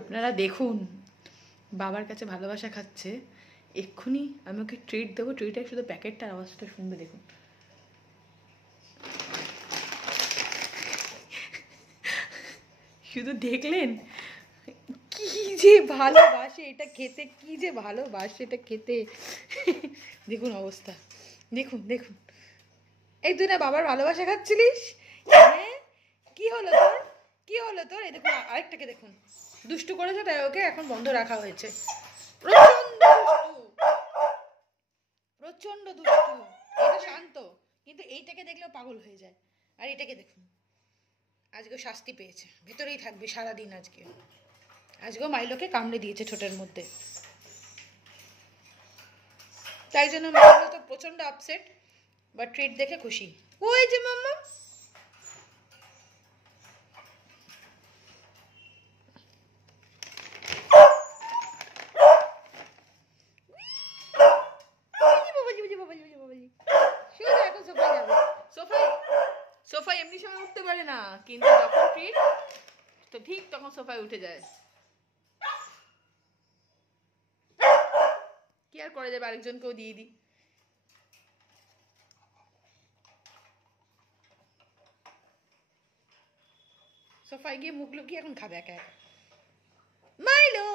আপনারা দেখুন বাবার কাছে ভালোবাসা খাচ্ছে। এক্ষুনি আমি ওকে ট্রিট দেবো, ট্রিটে শুধু প্যাকেটটার আওয়াজটা শুনবে দেখুন। শুধু দেখলেন কি যে ভালোবাসে এটা খেতে, কি যে ভালোবাসে এটা খেতে। দেখুন অবস্থা, দেখুন দেখুন। এই তুই না বাবার ভালোবাসা খাচ্ছিলিস? হ্যাঁ, কি হলো তোর, কি হলো তোর? এই দেখুন আরেকটাকে দেখুন, দুষ্টু করেছে তাই ওকে এখন বন্ধ রাখা হয়েছে। প্রচন্ড দুষ্টু, প্রচন্ড দুষ্টু। এটা শান্ত, কিন্তু এইটাকে দেখলেও পাগল হয়ে যায়। আর এটাকে দেখুন, আজকে শাস্তি পেয়েছে, ভেতরেই থাকবে সারাদিন। আজকেও মাইলোকে কামড়ে দিয়েছে ঠোঁটের মধ্যে। তাই জন্য মাইলো তো প্রচন্ড আপসেট, বা ট্রিট দেখে খুশি। ওই যে মাম্মা, সোফায় এমনি সময় উঠতে পারে না, কিন্তু যখন ট্রিট তো ঠিক তখন সোফায় উঠে যায়। কি আর করা যাবে, আরেকজনকেও দিয়ে দিই। সোফায় গিয়ে মুখ লুকিয়ে এখন খাবে একা একা। মাইলো